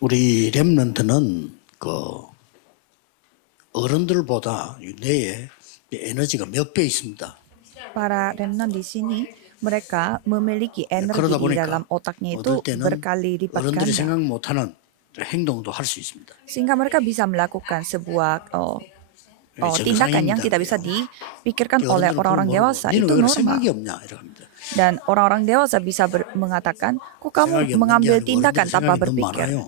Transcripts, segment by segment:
우리 렘넌트는 그 어른들보다 뇌에 에너지가 몇 배 있습니다. Para remnant di sini, mereka memiliki energi 그러다 di dalam 보니까 otaknya 어떨 itu 때는 berkali lipat 어른들이 ganda. 생각 못하는 행동도 할 수 있습니다. Sehingga mereka bisa melakukan sebuah tindakan yang 정상입니다. tidak bisa dipikirkan oleh 어른들은 그걸 orang-orang 모르고 dewasa. 니는 Itu 왜 그런 normal. 생각이 없냐 이렇게 합니다. Dan orang-orang dewasa bisa mengatakan, kok 생각이 kamu 없는 게 mengambil 아니고 tindakan 어른들은 tanpa 생각이 너무 berpikir? 많아요.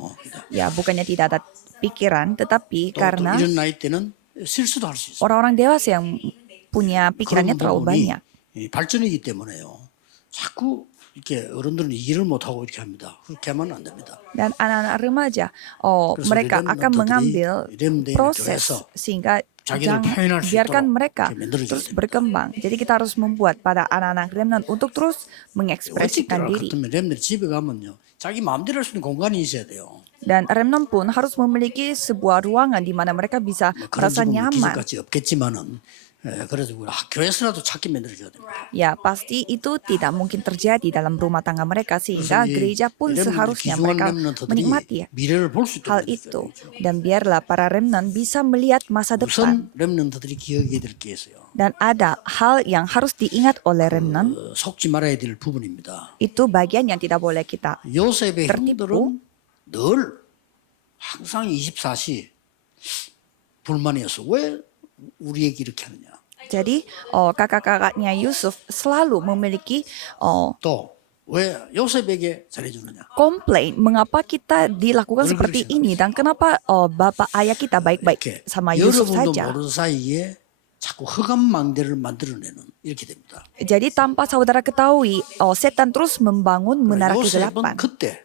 Ya, bukannya tidak ada pikiran, tetapi 또 karena 이런 나이 때는 실수도 할 수 있어요. orang-orang dewasa yang punya pikirannya 그런 terlalu 부분이 banyak. 이 발전이기 때문에요. 자꾸 이렇게 어른들은 일을 못하고 이렇게 합니다. 그렇게 하면 안 됩니다. Dan anak-anak remaja, 그래서 mereka akan mengambil 렘넌트들이 proses 렘데인을 sehingga 자기를 표현할 수 biarkan 있도록 mereka 이렇게 만들어줘야 terus 됩니다. berkembang. Jadi kita harus membuat pada anak-anak remnant untuk terus mengekspresikan 어쨌든 diri. 같으면 렘들 집에 가면요 자기 마음대로 할 수 있는 공간이 있어야 돼요. Dan remnant pun harus memiliki sebuah ruangan di mana mereka bisa 뭐 그런 merasa 집은 nyaman. 기적같이 없겠지만은 그래도 우리 교회에서라도 찾게 만들어줘야 됩니다. Ya, pasti itu tidak mungkin terjadi dalam rumah tangga mereka sehingga 그래서 이 gereja pun 렘들 seharusnya 귀중한 mereka 렘넌트들이 menikmati 미래를 볼 수 있도록 hal 만들어줘야 itu. 되죠. Dan biarlah para remnant bisa melihat masa depan. 우선 렘넌트들이 기억해야 될 게 있어요. Dan ada hal yang harus diingat oleh remnant. 속지 말아야 될 부분입니다. Itu bagian yang tidak boleh kita 요셉의 tertipu. 형들은 늘 항상 24시 불만이었어. 왜 우리에게 이렇게 하느냐. Jadi kakak-kakaknya Yusuf selalu memiliki 또 왜 요셉에게 잘해주느냐. komplain mengapa kita dilakukan Benar-benar seperti sih, ini dan kenapa bapak ayah kita baik-baik 이렇게 sama Yusuf 여러분도 saja. 모르는 사이에 자꾸 흑암망대를 만들어내는 이렇게 됩니다. Jadi tanpa saudara ketahui, setan terus membangun menara 요셉은 kegelapan. 그때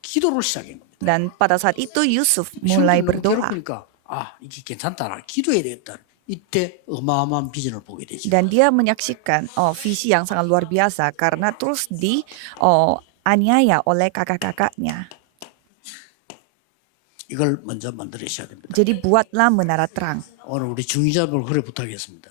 기도를 시작한 겁니다. Dan pada saat itu Yusuf mulai 형들을 berdoa. 괴롭히니까 이게 괜찮다. 기도해야 되겠다. 이때 어마어마한 비전을 보게 되죠. Dan dia menyaksikan visi yang sangat luar biasa karena terus dianiaya oleh kakak-kakaknya. 이걸 먼저 만들으셔야 됩니다. Jadi buatlah menara terang. 오늘 우리 중위자분 그래 부탁하겠습니다.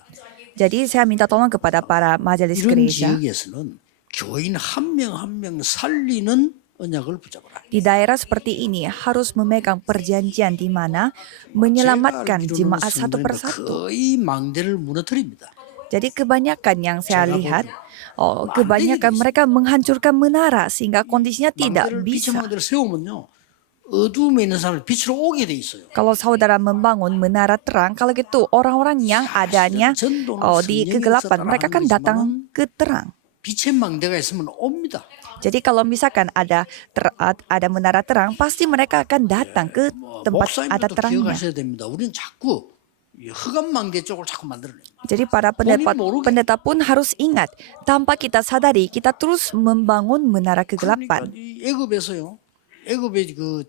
Jadi saya minta tolong kepada para majelis 이런 gereja. 지역에서는 교인 한 명 한 명 살리는 언약을 붙잡아라. Di daerah seperti ini harus memegang perjanjian di mana menyelamatkan jemaat satu persatu. 거의 망대를 무너뜨립니다. Jadi kebanyakan yang saya Saya lihat, bodoh. kebanyakan Mandiri. mereka menghancurkan menara sehingga kondisinya tidak 망대를 bisa. 비천망대를 세우면요 어두움에 있는 사람을 빛으로 오게 돼 있어요. Kalau saudara membangun menara terang, kalau gitu orang-orang yang adanya di kegelapan, mereka akan datang ke terang. 빛의 망대가 있으면 옵니다. Jadi kalau misalkan ada menara terang, pasti mereka akan datang ke tempat ada 목사님들도 terangnya. 기억하셔야 됩니다. 우리는 자꾸 이 흑암망대 쪽을 자꾸 만들어냅니다. Jadi para pendeta pun harus ingat, tanpa kita sadari, kita terus membangun menara 그러니까 kegelapan. 이 애굽에서요. 애굽의 그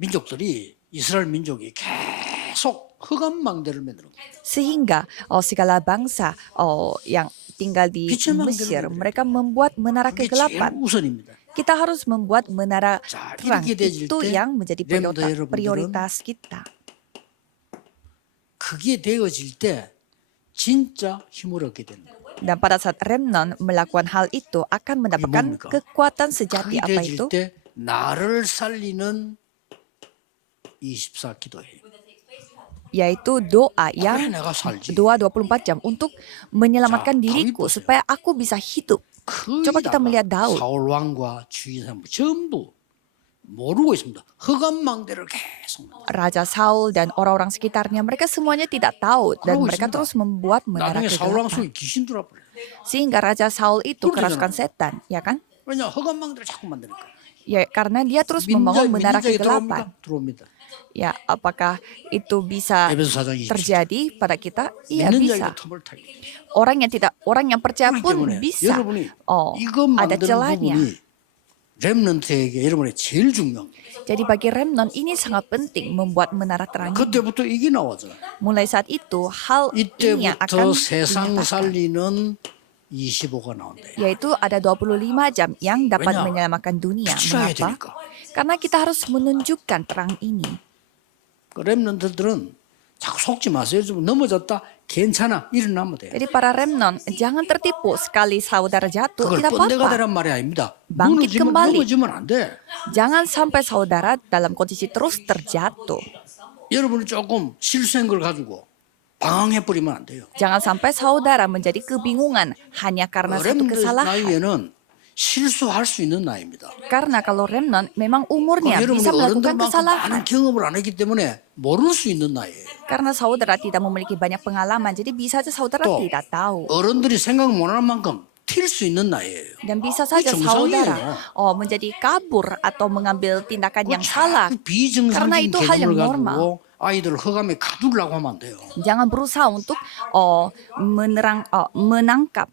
민족들이 이스라엘 민족이 계속 흑암망대를 만드는 거예요. Sehingga segala bangsa yang tinggal di Mesir, mereka membuat menara 그게 제일 kegelapan. 우선입니다. Kita harus membuat menara 자, terang. 이렇게 되질 Itu 때 yang menjadi 렘넌트 여러분들은 prioritas kita. 그게 되어질 때 진짜 힘을 얻게 되는 거예요. Dan pada saat remnant melakukan hal itu akan mendapatkan 뭡니까? kekuatan sejati. 그게 Apa 되어질 itu? 때 나를 살리는 24 기도예요. Yaitu doa 그래 yang 내가 살지. doa 24 jam untuk menyelamatkan 자, diriku 다윗 보세요. supaya aku bisa hidup. 거의 Coba kita melihat Daud. 사울 왕과 주인 사람 전부 모르고 있습니다. 흑암망대를 계속 만들어요. Raja Saul dan orang-orang sekitarnya, mereka semuanya tidak tahu dan 그러고 mereka 있습니다. terus membuat menara 나중에 사울 왕 kegelapan. 속에 귀신 들어버려요. Sehingga Raja Saul itu 그러잖아요. kerasukan setan, ya kan? 왜냐 흑암망대를 자꾸 만드니까. Ya, karena dia terus membangun menara 민자에 kegelapan. 들어옵니다. Ya, apakah itu bisa 에베소 4장 20절. terjadi pada kita? Iya 믿는 bisa. 자에게 텀을 타게. Orang yang percaya 그렇기 pun 때문에 bisa. 여러분이 이거 Ada 만드는 celahnya. 부분이 렘넌트에게 여러분의 제일 중요한 거예요. Jadi bagi remnant ini sangat penting membuat menara terang. 그때부터 이게 나오잖아요. Mulai saat itu hal ini yang 이때부터 akan 세상 dinyatakan. 살리는 25가 나온다. Yaitu ada 25 jam yang dapat 왜냐? menyelamatkan dunia. 비추어야 Mengapa? 되니까. Karena kita harus menunjukkan terang ini. 그 렘넌트들은 자꾸 속지 마세요. 좀 넘어졌다. 괜찮아. 일어나면 돼요. Jadi para remnon, jangan tertipu. Sekali saudara jatuh, 그걸 tidak 뻔데가 apa-apa. 되란 말이 아닙니다. Bangkit kembali. 넘어지면 안 돼. Jangan sampai saudara dalam kondisi terus terjatuh. 여러분이 조금 실수한 걸 가지고 방황해버리면 안 돼요. Jangan sampai saudara menjadi kebingungan hanya karena satu 렘들 kesalahan. 나이에는 실수할 수 있는 나이입니다. Karena kalau remnon memang umurnya 여러분이 bisa melakukan 어른들만큼 kesalahan. 많은 경험을 안 했기 때문에 모를 수 있는 나이예요. Karena saudara tidak memiliki banyak pengalaman, jadi bisa saja saudara 또 tidak tahu. 어른들이 생각 못할 만큼 튈 수 있는 나이예요. Dan bisa saja saudara menjadi kabur atau mengambil tindakan yang salah. Karena 비정상적인 itu hal yang 개념을 normal. 가지고 아이들을 허감에 가두려고 하면 안 돼요. Jangan berusaha untuk menangkap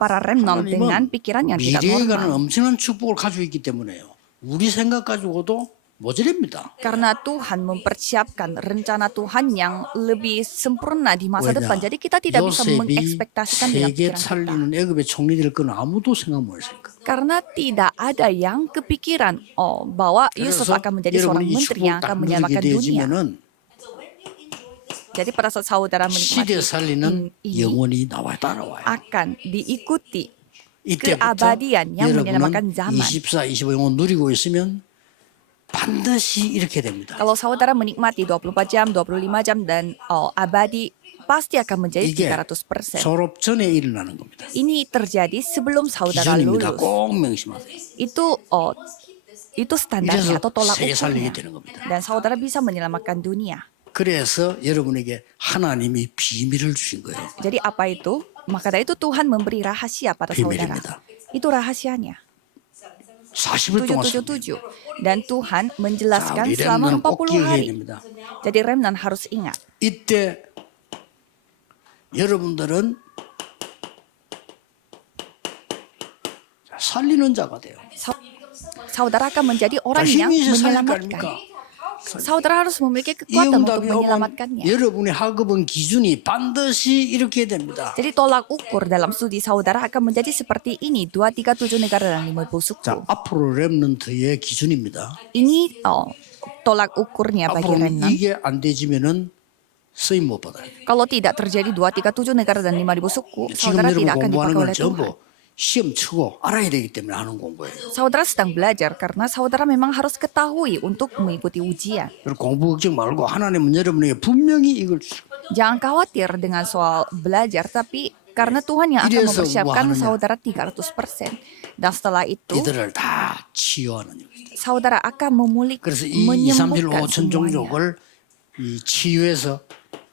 para remnon dengan pikiran yang tidak 미래에 가는 normal. 엄청난 축복을 가지고 있기 때문에요. 우리 생각 가지고도 모자랍니다. Karena Tuhan mempersiapkan rencana Tuhan yang lebih sempurna di masa depan. Jadi kita tidak bisa 요셉이 mengekspektasikan dengan 세계 pikiran kita. 살리는 애굽의 총리 될 건 아무도 생각 못했으니까. Karena tidak ada yang kepikiran bahwa Yusuf 그래서 akan menjadi seorang 여러분이 이 menteri 축복을 yang 딱 akan 누리게 menyelamatkan dunia. 되어지면은 Jadi pada saat saudara 시대 menikmati 살리는 ini 영혼이 나와 따라와요. akan diikuti 이때부터 keabadian yang menyelamatkan 여러분은 zaman. 24, 25 영혼 누리고 있으면 반드시 이렇게 됩니다. Kalau saudara menikmati 24 jam, 25 jam dan abadi pasti akan menjadi 이게 300%. 졸업 전에 일어나는 겁니다. Ini terjadi sebelum saudara 기준입니다. lulus. 꼭 명심하세요. Itu standarnya 이래서 atau tolak 세계 살리게 ukurnya. 되는 겁니다. Dan saudara bisa menyelamatkan dunia. 그래서 여러분에게 하나님이 비밀을 주신 거예요. Jadi apa itu? Maka dari itu Tuhan memberi rahasia pada saudara. 비밀입니다. Itu rahasianya. 40일 동안 777. Dan Tuhan 자, menjelaskan 우리 selama 렘넌 꼭 40 기억해야 hari. 됩니다. Jadi remnan harus ingat. 이때 여러분들은 살리는 자가 돼요. Saudara akan menjadi orang 자, yang 힘이 있어 살릴 거 menyelamatkan. 아닙니까? Saudara harus memiliki 이 kekuatan untuk 응답이 오면 menyelamatkannya. 여러분의 학업은 기준이 반드시 이렇게 됩니다. Jadi tolak ukur dalam studi saudara akan menjadi seperti ini. 237 negara dan 50 suku. 자, 앞으로 렘넌트의 기준입니다. Ini tolak ukurnya bagi 앞으로는 remnant. 이게 안 되지면은 쓰임 못 받아요. Kalau tidak terjadi 237 negara dan 5000 suku, 지금 saudara 여러분 tidak akan 공부하는 dipakai 건 oleh Tuhan. 전부 시험 치고 알아야 되기 때문에 하는 공부예요. Saudara sedang belajar karena saudara memang harus ketahui untuk mengikuti ujian. 그리고 공부 걱정 말고 하나님은 여러분에게 분명히 이걸 주실 거예요. Jangan khawatir dengan soal belajar, tapi karena Tuhan yang akan 이래서 mempersiapkan 뭐 하느냐? saudara 300%. Dan setelah itu, 이들을 다 치유하는 일이다. saudara akan 그래서 이 2, 3, 7, menyembuhkan 5천 semuanya. 종족을 이 치유해서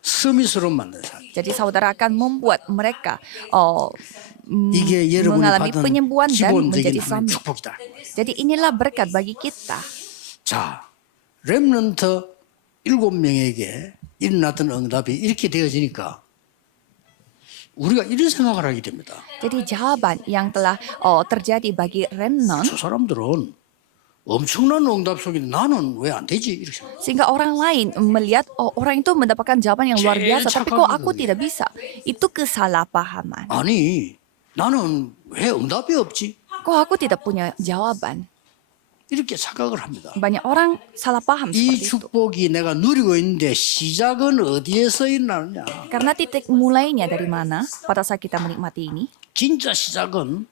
서밋으로 만든 사람. Jadi saudara akan membuat mereka 이게 여러분이 mengalami 받은 penyembuhan dan 기본적인 menjadi 하나님 suami. 축복이다. Jadi inilah berkat bagi kita. 자, 렘넌트 7명에게 일어났던 응답이 이렇게 되어지니까 우리가 이런 생각을 하게 됩니다. Jadi jawaban yang telah terjadi bagi remnant, 저 사람들은 엄청난 응답 속에 나는 왜 안 되지? 이렇게 생각해요. sehingga orang lain melihat orang itu mendapatkan jawaban yang luar 제일 biasa, tapi 착한 kok 게 aku 그거예요. tidak bisa. Itu kesalahpahaman. 아니, 나는 왜 응답이 없지? Kok aku tidak punya jawaban? 이렇게 착각을 합니다. Banyak orang salah paham 이 seperti itu. 축복이 내가 누리고 있는데 시작은 어디에서 일어나느냐? Karena titik mulainya dari mana pada saat kita menikmati ini? 진짜 시작은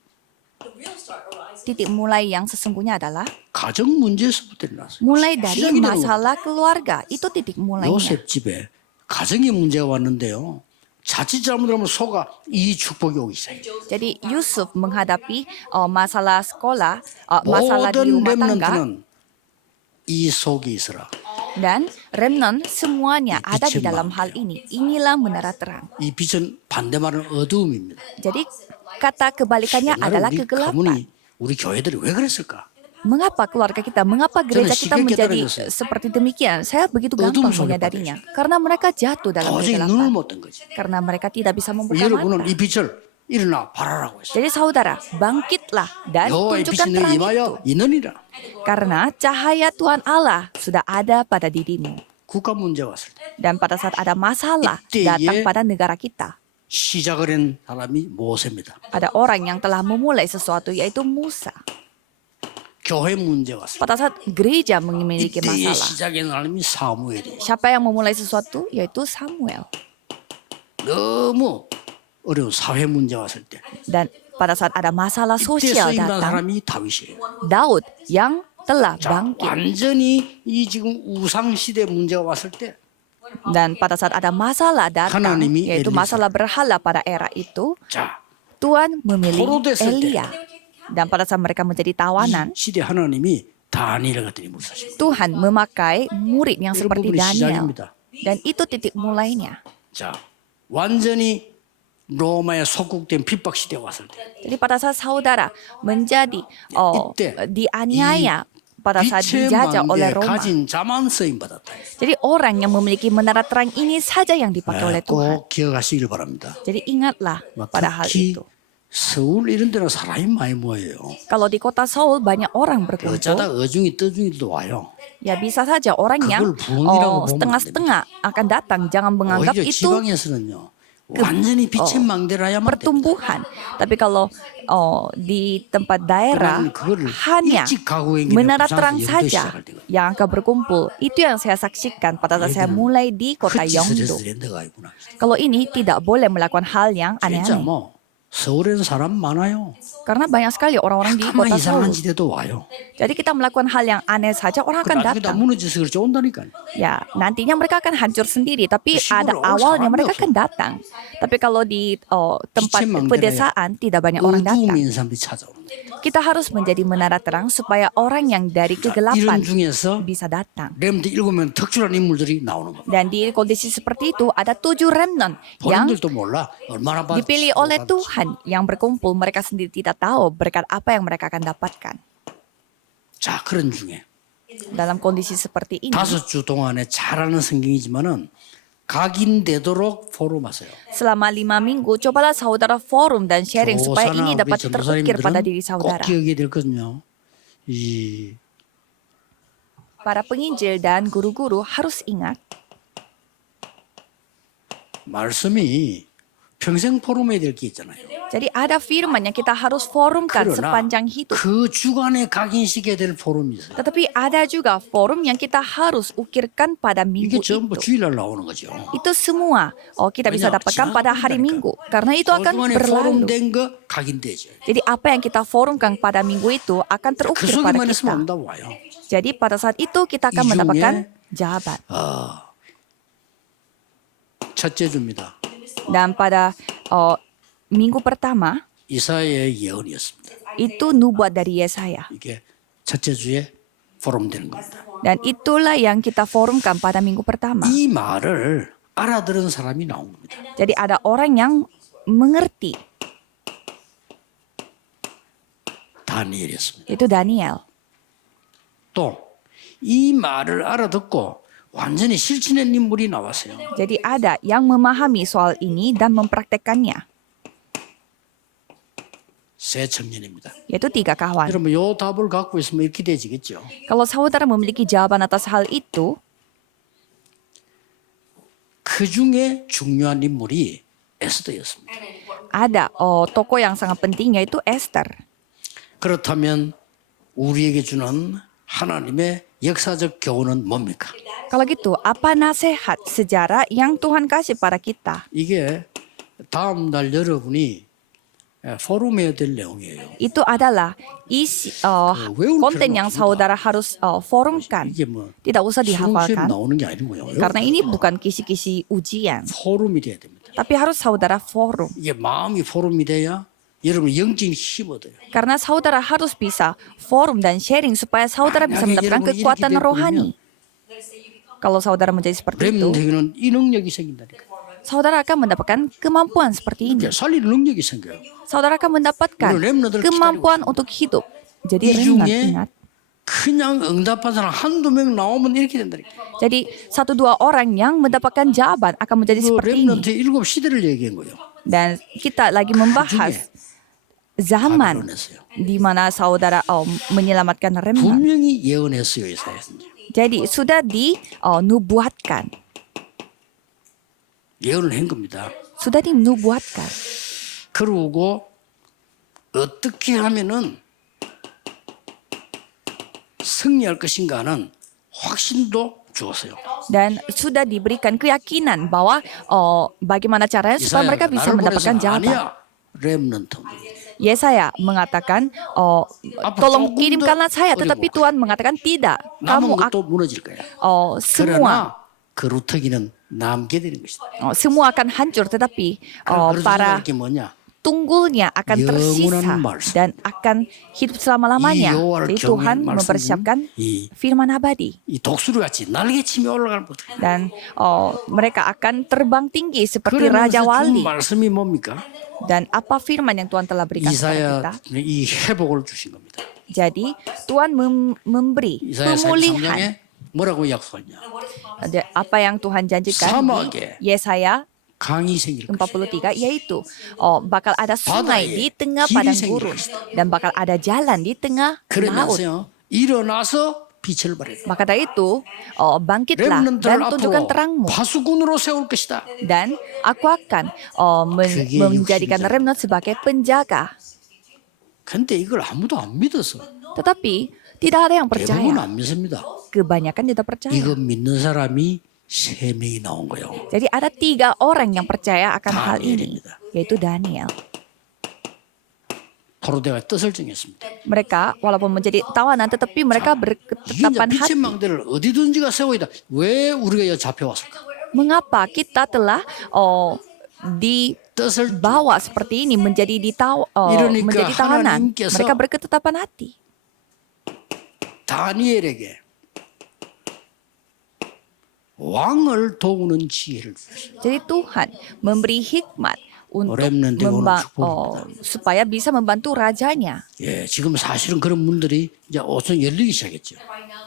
Titik mulai yang sesungguhnya adalah 가정 문제에서부터 일어났어요. mulai dari 시작이 되는 겁니다. masalah keluarga. Itu titik mulainya. 요셉 집에 가정의 문제가 왔는데요. 자칫 잘못하면 속아 이 축복이 오기 시작해요. Jadi Yusuf menghadapi masalah sekolah, masalah di 모든 rumah tangga, 렘넌트는 이 속에 있어라. dan remnant semuanya 이 ada di 빛은 dalam hal ini. Inilah menara terang. 이 빛은 반대말은 어두움입니다. Jadi kata kebalikannya adalah 우리 kegelapan. 가문이 우리 교회들이 왜 그랬을까? Mengapa keluarga kita, mengapa gereja kita 쉽게 menjadi 깨달아졌어요. seperti demikian? Saya begitu 어둠 gampang 속에 menyadarinya. Karena mereka jatuh dalam 도저히 눈을 kegelapan. 못 뜬 거지. Karena mereka tidak bisa membuka 여러분은 mata. 이 빛을 일어나 바라라고 했어요. Jadi saudara, bangkitlah dan 여호와의 tunjukkan 빛이 terang 너희 itu. 임하여 이느니라. Karena cahaya Tuhan Allah sudah ada pada dirimu. 국가 문제 왔을 때 Dan pada saat ada masalah 이때에 datang pada negara kita, 시작을 한 사람이 모세입니다. ada orang yang telah memulai sesuatu yaitu Musa. 교회 문제 왔을 때 Pada saat gereja memiliki 이때의 masalah, 시작의 사람이 사무엘이에요. siapa yang memulai sesuatu? Yaitu Samuel. 너무 어려운 사회 문제 왔을 때 Dan pada saat ada masalah 이때 sosial 쓰임받은 datang, 사람이 다윗이에요. Daud yang telah 자, bangkit. 완전히 이 지금 우상 시대 문제가 왔을 때 Dan pada saat ada masalah datang, 하나님이 yaitu 엘리사. masalah berhala pada era itu, 자, Tuhan memilih 포로됐을 때. Elia. Dan pada saat mereka menjadi tawanan, 이 시대 하나님이 다니엘 같은 인물 사실. Tuhan memakai murid yang 이런 seperti 부분이 Daniel. 시작입니다. Dan itu titik mulainya. 자, 완전히 로마에 속국된 핍박 시대 왔을 때 Jadi pada saat saudara menjadi 이때 dianiaya pada saat 빛의 dijajah oleh 망대에 Roma. 가진 자만 쓰임 받았다. Jadi orang yang memiliki menara terang ini saja yang dipakai oleh Tuhan. 꼭 기억하시길 바랍니다. Jadi ingatlah pada hal 특히 itu. 서울 이런 데는 사람이 많이 모여요. Kalau di kota Seoul banyak orang berkumpul. 어쩌다 어중이 떠중이도 와요. Ya bisa saja orang yang 그걸 부흥이라고 보면 안 setengah-setengah akan datang. Jangan menganggap 오히려 itu 지방에서는요. 완전히 빛의 망대라야만 됩니다. pertumbuhan. Tapi kalau di tempat daerah 그러면 그거를 hanya 일찍 가고 있는 menara 부산에서 terang 영도 saja 시작할 때가 yang akan berkumpul. Itu yang saya saksikan pada saat saya mulai di kota Yeongdo. 랜드가 있구나. Kalau ini tidak boleh melakukan hal yang 진짜 aneh-aneh. 뭐 서울에는 사람 많아요. Karena banyak sekali orang-orang di 가만 kota 이상한 Seoul. 지대도 와요. Jadi kita melakukan hal yang aneh saja orang akan 나중에 다 datang. 무너져서 그렇지 온다니까요. Ya, nantinya mereka akan hancur sendiri. Tapi Siapa ada orang awalnya saramnya mereka 없어. akan datang. Tapi kalau di tempat 빛의 망대라야. pedesaan tidak banyak orang datang. 어두움에 있는 사람들이 찾아오는 거예요. Kita harus menjadi menara terang supaya orang yang dari kegelapan 이런 중에서 bisa datang. 렘드 7명 특출한 인물들이 나오는 겁니다. Dan di kondisi seperti itu ada 7 remnant yang 본인들도 몰라 얼마나 받 dipilih oleh Tuhan yang berkumpul. Mereka sendiri tidak tahu berkat apa yang mereka akan dapatkan. 자, 그런 중에 Dalam kondisi seperti ini, 5주 동안에 잘하는 성경이지만은 각인되도록 포럼하세요. selama 5 minggu, cobalah saudara forum dan sharing supaya ini 우리 dapat terukir pada diri 꼭 saudara. 기억해야 될 것은요. 이 Para penginjil dan guru-guru harus ingat, 말씀이 평생 포럼해야 될 게 있잖아요. jadi ada firman yang kita harus forumkan 그러나 sepanjang hidup. 그 주간에 각인시켜야 될 포럼이 있어요. Tetapi ada juga forum yang kita harus ukirkan pada minggu 이게 전부 itu. 주일날 나오는 거죠. Itu semua kita bisa 왜냐, dapatkan pada hari Minggu. Karena itu akan 주간에 berlalu. 포럼된 거 각인되죠. Jadi apa yang kita forumkan pada minggu itu akan 그 terukir pada 속에만 kita. 있으면 응답 와요. Jadi pada saat itu kita akan 이 중에 mendapatkan jawaban. 첫째 주입니다. Dan pada minggu pertama 이사야의 예언이었습니다. itu nubuat dari Yesaya. 이게 첫째 주에 포럼되는 겁니다. Dan itulah yang kita forumkan pada minggu pertama. 이 말을 알아들은 사람이 나온 겁니다. Jadi ada orang yang mengerti. 다니엘이었습니다. Itu Daniel. 또 이 말을 알아듣고 완전히 실천한 인물이 나왔어요. Jadi ada yang memahami soal ini dan mempraktekkannya. 세 청년입니다. Yaitu 3 kawan. 여러분 요 답을 갖고 있으면 이렇게 되지겠죠. Kalau saudara memiliki jawaban atas hal itu, 그 중에 중요한 인물이 에스더였습니다. ada tokoh yang sangat penting yaitu Esther. 그렇다면 우리에게 주는 하나님의 역사적 교훈은 뭡니까? Kalau gitu, apa nasihat sejarah yang Tuhan kasih pada kita? 이게 다음 날 여러분이 포럼해야 될 내용이에요. Itu adalah isi 외울 konten 필요는 yang 없습니다. saudara harus forumkan. 이게 뭐 Tidak usah 수능 시험 dihafalkan. 나오는 게 아니고요. Karena ini bukan kisi-kisi ujian. 포럼이 돼야 됩니다. Tapi harus saudara forum. 이게 마음이 포럼이 돼야 여러분 영적인 힘 얻어요. Karena saudara harus bisa forum dan sharing supaya saudara bisa mendapatkan kekuatan rohani. Kalau saudara menjadi seperti itu, 렘넌트에게는 이 능력이 생긴다니까. saudara akan mendapatkan kemampuan seperti ini. 이제 살릴 능력이 생겨요. Saudara akan mendapatkan kemampuan untuk hidup. Jadi 이 remnant, 중에 ingat. 그냥 응답한 사람 한두 명 나오면 이렇게 된다니까. Jadi 1-2 orang yang mendapatkan jawaban akan menjadi 그 seperti ini. 렘넌트의 7 시대를 얘기한 거예요. Dan kita lagi membahas zaman 바벨론에서요. di mana saudara menyelamatkan remnant. 분명히 예언했어요, 이사야 선지. Jadi sudah dinubuatkan. 예언을 한 겁니다. Sudah dinubuatkan. 그러고 어떻게 하면은 승리할 것인가는 확신도 주었어요. Dan sudah diberikan keyakinan bahwa bagaimana caranya supaya mereka bisa 나를 mendapatkan 보내서 jawaban. 아니야. 렘넌트. Yesaya mengatakan, tolong kirimkanlah saya, tetapi Tuhan mengatakan tidak. 남은 Kamu 것도 무너질 거야. semua 그러나 그루터기는 남게 되는 것이다. semua akan hancur, tetapi para 그루터기가 이게 뭐냐? tunggulnya akan tersisa 영원한 말씀. dan akan hidup selama-lamanya. 이 여호와를 Jadi Tuhan 경외하는 mempersiapkan 이 firman abadi. 독수리 같이 날개치며 올라가는 것. Dan mereka akan terbang tinggi seperti 그러면서 Raja 준 Wali. 말씀이 뭡니까? Dan apa firman yang Tuhan telah berikan kepada kita? 이사야 이 회복을 주신 겁니다. Jadi Tuhan memberi 이사야 pemulihan. 43장에 뭐라고 약속했냐? Apa yang Tuhan janjikan 사막에 di Yesaya 강이 생길 것이다. 43 yaitu bakal ada sungai di tengah 길이 padang 생길 gurun 것이다. dan bakal ada jalan di tengah laut. 그러면서요 일어나서 빛을 발해. Maka dari itu bangkitlah dan 렘넌트를 tunjukkan 앞으로 terangmu, 파수꾼으로 세울 것이다. dan aku akan 그게 menjadikan 육신이잖아. remnant sebagai penjaga. 근데 이걸 아무도 안 믿어서 Tetapi tidak ada yang 대부분 percaya. 안 믿습니다. Kebanyakan tidak percaya. 이거 믿는 사람이 3명이 나온 거예요. Jadi ada 3 orang yang percaya akan hal ini, Daniel입니다. yaitu Daniel. 포로대가 뜻을 정했습니다. Mereka walaupun menjadi tawanan, tetapi mereka 이게 이제 berketetapan 빛의 hati. 망대를 어디든지가 세워이다. 왜 우리가 여기 잡혀왔을까? Mengapa kita telah 뜻을 dibawa seperti ini menjadi 이러니까 menjadi tahanan? 하나님께서 Mereka berketetapan hati. 다니엘에게 왕을 도우는 지혜를 주셨어요. Jadi Tuhan memberi hikmat untuk 렘넌트가 오늘 축복입니다. supaya bisa membantu rajanya. 예, 지금 사실은 그런 문들이 이제 오선 열리기 시작했죠.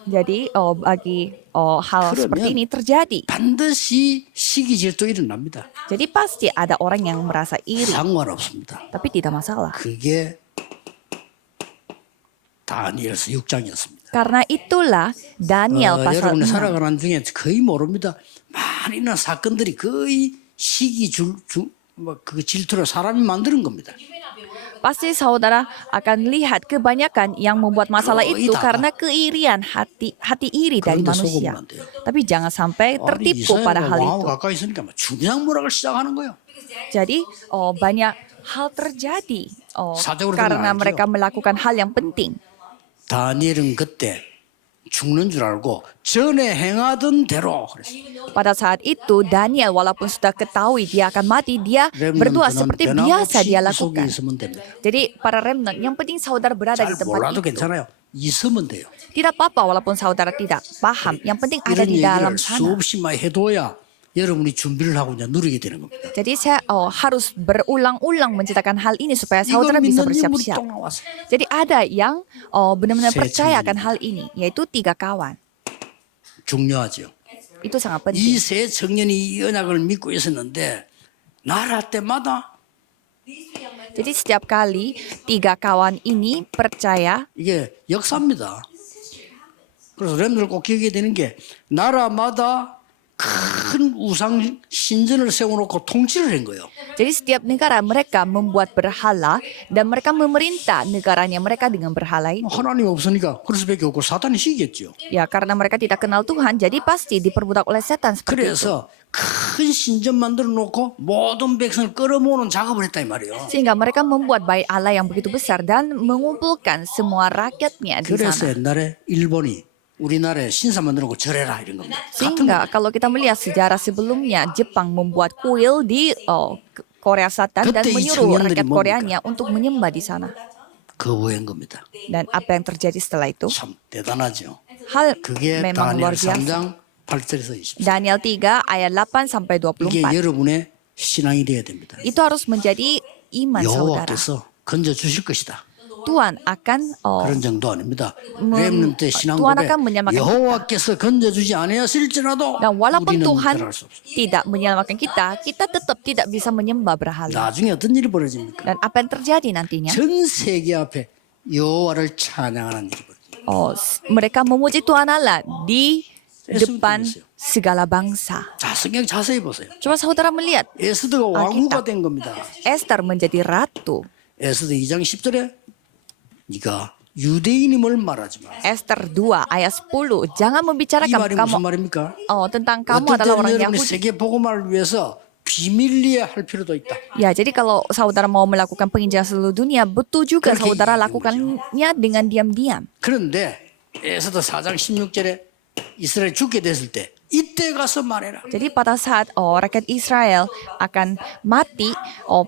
Jadi bagi hal 그러면 seperti ini terjadi. 반드시 시기 질투 일어납니다. Jadi pasti ada orang yang merasa iri, 상관없습니다. tapi tidak masalah. 그게 다니엘서 6장이었습니다. Karena itulah Daniel pasal 여러분이 6. 살아가는 중에 거의 모릅니다. 많이 일어난 사건들이 거의 시기 그 질투로 사람이 만드는 겁니다. Pasti saudara akan lihat kebanyakan yang membuat masalah itu karena keirian hati iri dari 그런데 manusia. 속으면 안 돼요. Tapi jangan sampai tertipu pada hal 왕하고 itu. 가까이 있으니까 막 중양모락을 시작하는 거예요. Jadi banyak hal terjadi 사적으로 karena 들으면 mereka melakukan hal yang penting. 다니엘은 그때 죽는 줄 알고 전에 행하던 대로 그랬어요. Pada saat itu Daniel walaupun sudah ketahui dia akan mati, dia berdoa seperti biasa dia 이 속에 lakukan. 있으면 됩니다. Jadi para remnant yang penting saudara berada 잘 di tempat 몰라도 itu. 괜찮아요. 있으면 돼요. Tidak apa-apa walaupun saudara tidak paham. Yang penting ada 이런 di dalam 얘기를 sana. 수없이만 해둬야 여러분이 준비를 하고 이제 누리게 되는 겁니다. Jadi saya harus berulang-ulang menceritakan hal ini supaya 이걸 saudara bisa 믿는 인물이 bersiap-siap. 또 나왔어요. Jadi ada yang benar-benar Saya percaya akan sendiri. hal ini, yaitu 3 kawan. 중요하죠. Itu sangat penting. 이 세 청년이 이 언약을 믿고 있었는데 나라 때마다 Jadi setiap kali 3 kawan ini percaya, 이게 역사입니다. 그래서 렘들 꼭 기억해야 되는 게 나라마다 큰 우상 신전을 세워놓고 통치를 한 거예요. jadi setiap negara mereka membuat berhala dan mereka memerintah negaranya mereka dengan berhala itu. 하나님 없으니까 그럴 수밖에 없고 사단이 시기겠죠. Ya karena mereka tidak kenal Tuhan, jadi pasti diperbudak oleh setan seperti itu. 그래서 큰 신전 만들어 놓고 모든 백성을 끌어모으는 작업을 했다 이 말이에요. Sehingga mereka membuat bait Allah yang begitu besar dan mengumpulkan semua rakyatnya di 그래서 sana. 옛날에 일본이 우리나라에 신사 만들어 놓고 절해라 이런 겁니다. 같은 Sehingga kalau kita melihat sejarah sebelumnya, Jepang membuat kuil di Korea Selatan dan 그때 이 menyuruh 청년들이 rakyat 뭡니까? Koreanya untuk menyembah di sana. 거부한 겁니다. Dan apa yang terjadi setelah itu? 참 대단하죠. Hal 그게 memang 다니엘 luar biasa. 3장 8절에서 20절. Daniel 3 ayat 8 sampai 이게 24. 여러분의 신앙이 되어야 됩니다. Itu harus menjadi iman saudara. 여호와께서 건져 주실 것이다. Tuhan akan 그런 정도 아닙니다. 렘넌트의 신앙 Tuhan 고백 akan menyelamatkan kita. 여호와께서 건져주지 아니하실지라도 Dan walaupun 우리는 Tuhan 따라할 수 없습니다. tidak menyelamatkan kita, kita tetap tidak bisa menyembah berhala. 나중에 어떤 일이 벌어집니까? Dan apa yang terjadi nantinya? 전 세계 앞에 여호와를 찬양하는 일이 벌어집니다. Mereka memuji Tuhan Allah di 예수님 depan 믿으세요. segala bangsa. 자, 성경 자세히 보세요. Coba saudara melihat, 에스더가 왕후가 된 겁니다. Esther menjadi ratu. 에스더 2장 10절에 네가 유대인임을 말하지 마. Esther 2 ayat 10. Jangan 이 membicarakan 말이 kamu 무슨 말입니까? tentang kamu 어떨 adalah 때는 orang 여러분이 Yahudi. 세계 복음화를 위해서 비밀리에 할 필요도 있다. Ya, jadi kalau saudara mau melakukan penginjilan seluruh dunia, betul juga Kaki saudara ini lakukannya dengan diam-diam. 그런데 에스더 4장 16절에 이스라엘 죽게 됐을 때 이때 가서 말해라. Jadi pada saat rakyat Israel akan mati,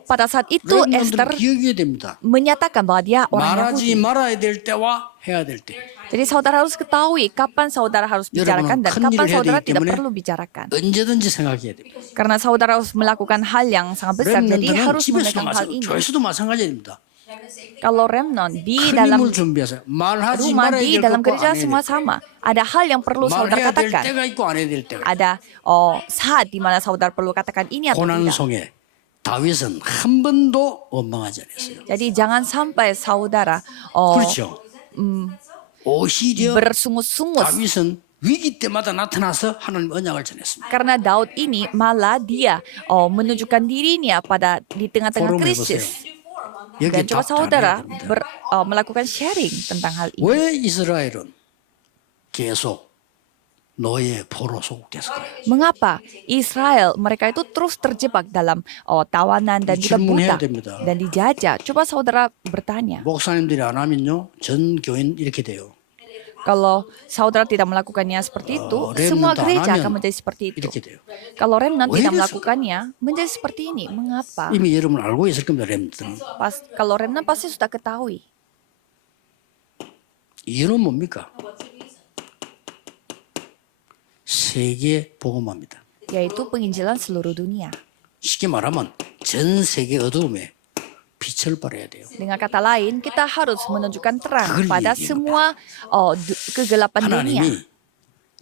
pada saat itu Esther 렘넌트를 기억해야 됩니다. menyatakan bahwa dia orang 말하지 Yahudi. 말아야 될 때와 해야 될 때. Jadi saudara harus ketahui kapan saudara harus bicarakan dan 큰 kapan 일을 해야 saudara 되기 tidak 때문에 perlu bicarakan. 언제든지 생각해야 됩니다. Karena saudara harus melakukan hal yang sangat besar, jadi 렘넌트는 harus 집에서도 memegang hal 마찬가지, ini. 교회에서도 마찬가지입니다. Kalau remnon di 큰 dalam 힘을 준비하세요. 말하지 rumah, 말아야 di 될 dalam 것과 gereja 안 해야 될 semua sama. Ada hal yang perlu saudara 말해야 될 katakan. 때가 있고 안 해야 될 때가 있고. Ada saat di mana saudara perlu katakan ini atau 고난 tidak. 속에 다윗은 한 번도 원망하지 않았어요. Jadi jangan sampai saudara 그렇죠. 오히려 bersungut-sungut. 다윗은 위기 때마다 나타나서 하나님 언약을 전했습니다. Karena Daud ini malah dia menunjukkan dirinya pada di tengah-tengah 포럼 해보세요. krisis. 여기 Dan coba 답 saudara 답해야 됩니다. melakukan sharing tentang hal ini. 왜 이스라엘은 계속 노예 포로 소국됐을까요? Mengapa Israel mereka itu terus terjebak dalam tawanan dan juga 질문해야 buta 됩니다. dan dijajah? Coba saudara bertanya. 목사님들이 안 하면요, 전 교인 이렇게 돼요. Kalau saudara tidak melakukannya seperti itu, semua remnant gereja 안 akan 하면 menjadi seperti itu. 이렇게 돼요. Kalau remnant 왜 tidak 이래서? melakukannya, menjadi seperti ini. Mengapa? 이미 여러분 알고 있을 겁니다, 렘들은. Kalau remnant pasti sudah ketahui. 이유는 뭡니까? 세계 복음화입니다. Yaitu penginjilan seluruh dunia. 쉽게 말하면 전 세계 어두움에 빛을 발해야 돼요. Dengan kata lain, kita harus menunjukkan terang 그걸 pada 얘기하는 semua kegelapan dunia. 하나님이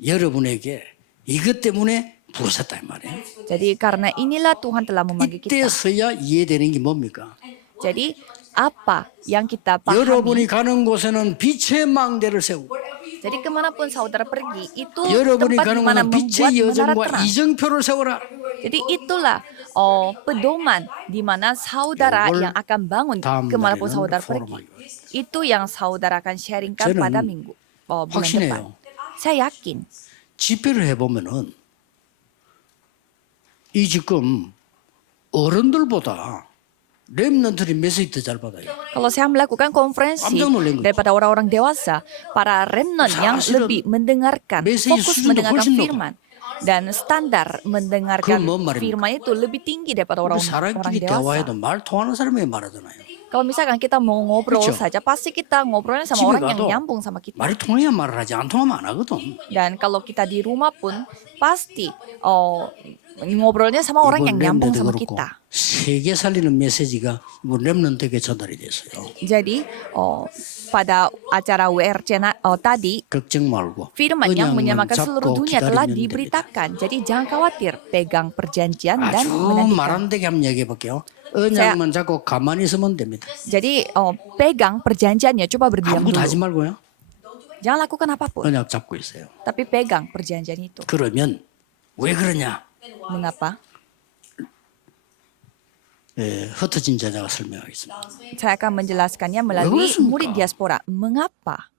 여러분에게 이것 때문에 부르셨다 이 말이에요. Jadi karena inilah Tuhan telah memanggil kita. 이때서야 이해되는 게 뭡니까? Jadi apa yang kita pahami? 여러분이 가는 곳에는 빛의 망대를 세우고 Jadi kemanapun saudara pergi, itu 여러분이 tempat di 가는 mana 곳은 membuat 빛의 menara 여정과 terang. 이정표를 세워라. Jadi itulah pedoman di mana saudara 요걸 yang akan bangun 다음 kemanapun 날에는 saudara 포럼하기로 pergi. Itu yang saudara akan sharingkan 저는 pada minggu bulan depan. 확신해요. Saya yakin. 집회를 해보면은 이 지금 어른들보다 렘넌트들이 메시지 더 잘 받아요. Kalau saya melakukan konferensi 깜짝 놀란 거죠. daripada orang-orang dewasa, para remnant yang 사실은 lebih mendengarkan, 메시지 fokus 수준도 mendengarkan 훨씬 높아. firman. Dan standar mendengarkan 그건 뭔 말입니까? firman itu lebih tinggi daripada 우리 orang 사람끼리 dewasa. 대화해도 말 통하는 사람이 말하잖아요. Kalau misalkan kita mau ngobrol 그렇죠. saja, pasti kita ngobrolnya sama 집에 orang yang 가도 nyambung sama kita. 말이 통해야 말을 하지 안 통하면 안 하거든. Dan kalau kita di rumah pun pasti ngobrolnya sama orang yang 이번 nyambung 렘넌트도 sama 그렇고 kita. 세계 살리는 메시지가 이번 렘넌트에게 전달이 됐어요. Jadi pada acara WRC tadi 걱정 말고 firman yang 언약만 menyamakan seluruh 잡고 dunia telah 기다리면 됩니다. diberitakan. Jadi jangan khawatir, pegang perjanjian dan 아주 말 menantikan. 안 되게 한번 얘기해 볼게요. 언약만 잡고 가만히 있으면 됩니다. Jadi pegang perjanjiannya, coba berdiam 아무것도 하지 dulu. 말고요. Jangan lakukan apapun, 언약 잡고 있어요. tapi pegang perjanjian itu. 그러면 왜 그러냐? Mengapa? 흩어진 제자가 설명하겠습니다. Saya akan menjelaskannya melalui 그렇습니까? murid diaspora. Mengapa?